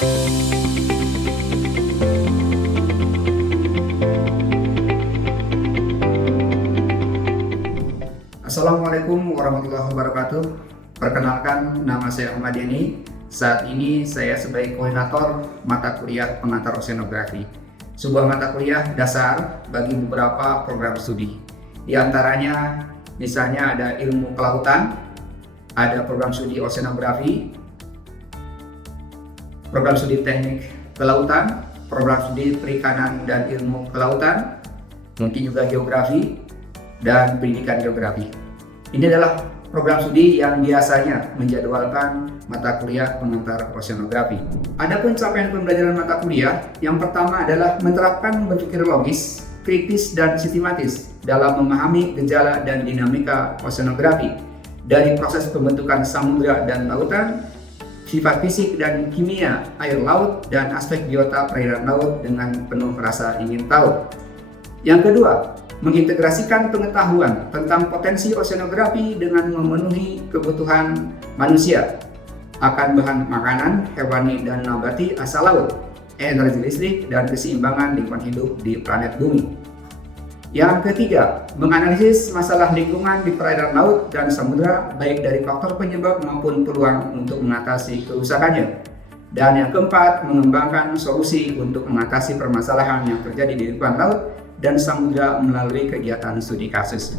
Assalamualaikum warahmatullahi wabarakatuh. Perkenalkan, nama saya Ahmad Yani. Saat ini saya sebagai koordinator mata kuliah pengantar oceanografi, sebuah mata kuliah dasar bagi beberapa program studi. Di antaranya misalnya ada ilmu kelautan, ada program studi oceanografi, program studi teknik kelautan, program studi perikanan dan ilmu kelautan, mungkin juga geografi dan pendidikan geografi. Ini adalah program studi yang biasanya menjadwalkan mata kuliah pengantar oceanografi. Adapun capaian pembelajaran mata kuliah, yang pertama adalah menerapkan berpikir logis, kritis, dan sistematis dalam memahami gejala dan dinamika oceanografi dari proses pembentukan samudra dan lautan, sifat fisik dan kimia air laut, dan aspek biota perairan laut dengan penuh rasa ingin tahu. Yang kedua, mengintegrasikan pengetahuan tentang potensi oceanografi dengan memenuhi kebutuhan manusia akan bahan makanan hewani dan nabati asal laut, energi listrik, dan keseimbangan lingkungan hidup di planet bumi. Yang ketiga, menganalisis masalah lingkungan di perairan laut dan samudra baik dari faktor penyebab maupun peluang untuk mengatasi kerusakannya. Dan yang keempat, mengembangkan solusi untuk mengatasi permasalahan yang terjadi di lingkungan laut dan samudra melalui kegiatan studi kasus.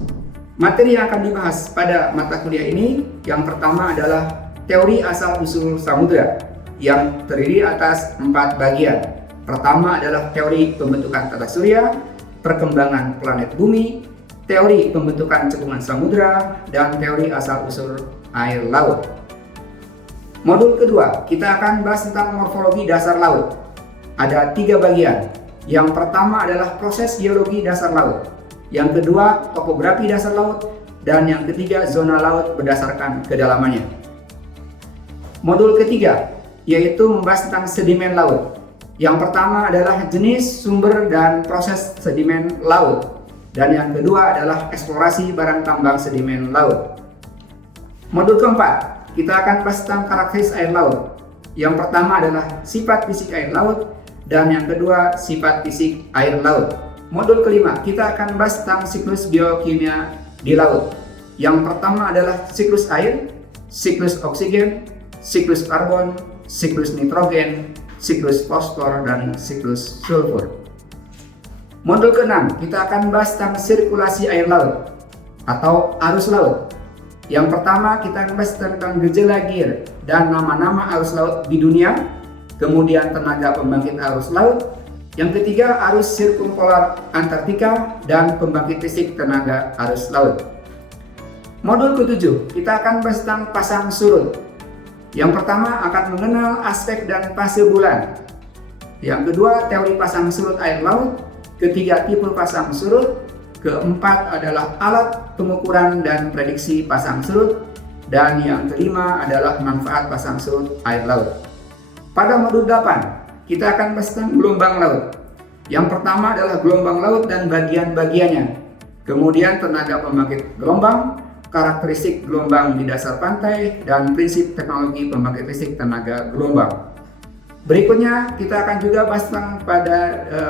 Materi yang akan dibahas pada mata kuliah ini, yang pertama adalah teori asal-usul samudra yang terdiri atas 4 bagian. Pertama adalah teori pembentukan tata surya, perkembangan planet bumi, teori pembentukan cekungan samudra, dan teori asal-usul air laut. Modul kedua, kita akan bahas tentang morfologi dasar laut. Ada 3 bagian. Yang pertama adalah proses geologi dasar laut, yang kedua topografi dasar laut, dan yang ketiga zona laut berdasarkan kedalamannya. Modul ketiga yaitu membahas tentang sedimen laut. Yang pertama adalah jenis, sumber, dan proses sedimen laut, dan yang kedua adalah eksplorasi barang tambang sedimen laut. Modul keempat, kita akan bahas tentang karakteristik air laut. Yang pertama adalah sifat fisik air laut, dan yang kedua sifat fisik air laut. Modul kelima, kita akan bahas tentang siklus biokimia di laut. Yang pertama adalah siklus air, siklus oksigen, siklus karbon, siklus nitrogen, siklus fosfor, dan siklus sulfur. Modul keenam, kita akan bahas tentang sirkulasi air laut atau arus laut. Yang pertama, kita akan bahas tentang gejala Gier dan nama-nama arus laut di dunia. Kemudian tenaga pembangkit arus laut. Yang ketiga, arus sirkumpolar Antartika dan pembangkit listrik tenaga arus laut. Modul ke-7, kita akan bahas tentang pasang surut. Yang pertama akan mengenal aspek dan fase bulan. Yang kedua, teori pasang surut air laut. Ketiga, tipe pasang surut. Keempat adalah alat pengukuran dan prediksi pasang surut. Dan yang kelima adalah manfaat pasang surut air laut. Pada modul 8, kita akan bahas tentang gelombang laut. Yang pertama adalah gelombang laut dan bagian-bagiannya. Kemudian tenaga pembangkit gelombang, karakteristik gelombang di dasar pantai, dan prinsip teknologi pembangkit listrik tenaga gelombang. Berikutnya kita akan juga bahas tentang pada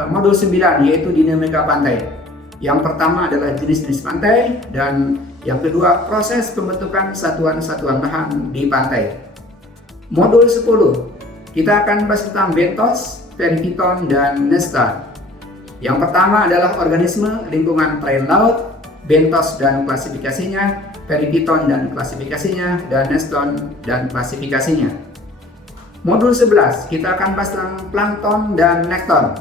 modul 9, yaitu dinamika pantai. Yang pertama adalah jenis-jenis pantai, dan yang kedua proses pembentukan satuan-satuan bahan di pantai. Modul 10, kita akan bahas tentang bentos, perikiton, dan neston. Yang pertama adalah organisme lingkungan perairan laut, bentos dan klasifikasinya, perikiton dan klasifikasinya, dan neston dan klasifikasinya. Modul 11, kita akan bahas tentang plankton dan nekton,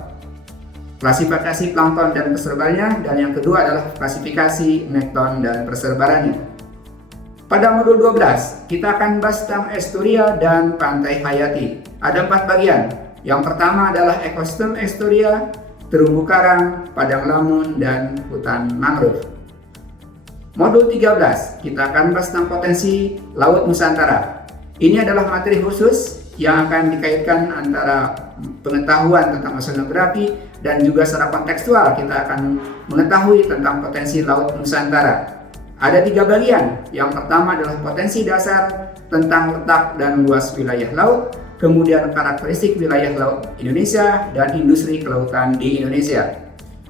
klasifikasi plankton dan perserbarannya, dan yang kedua adalah klasifikasi nekton dan perserbarannya. Pada modul 12, kita akan bahas tentang esturia dan pantai hayati. Ada 4 bagian. Yang pertama adalah ekosistem esturia, terumbu karang, padang lamun, dan hutan mangrove. Modul 13, kita akan bahas tentang potensi Laut Nusantara. Ini adalah materi khusus yang akan dikaitkan antara pengetahuan tentang oceanografi dan juga secara kontekstual kita akan mengetahui tentang potensi Laut Nusantara. Ada 3 bagian. Yang pertama adalah potensi dasar tentang letak dan luas wilayah laut. kemudian karakteristik wilayah laut Indonesia, dan industri kelautan di Indonesia.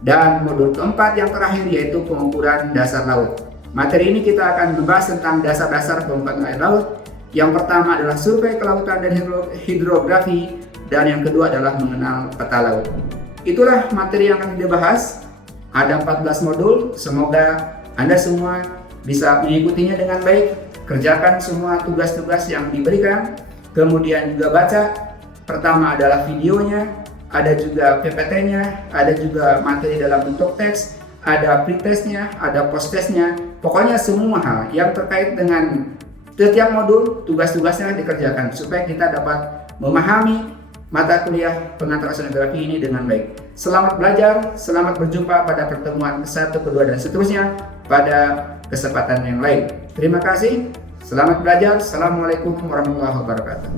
Dan modul keempat yang terakhir yaitu pengukuran dasar laut. Materi ini kita akan membahas tentang dasar-dasar pengukuran air laut. Yang pertama adalah survei kelautan dan hidrografi, dan yang kedua adalah mengenal peta laut. Itulah materi yang akan dibahas. Ada 14 modul, semoga Anda semua bisa mengikutinya dengan baik, kerjakan semua tugas-tugas yang diberikan, kemudian juga baca. Pertama adalah videonya, ada juga PPT-nya, ada juga materi dalam bentuk teks, ada pretestnya, ada posttestnya, pokoknya semua hal yang terkait dengan setiap modul, tugas-tugasnya dikerjakan supaya kita dapat memahami mata kuliah pengantar oceanografi ini dengan baik. Selamat belajar, selamat berjumpa pada pertemuan ke-1, ke-2, dan seterusnya pada kesempatan yang lain. Terima kasih, selamat belajar, Assalamualaikum warahmatullahi wabarakatuh.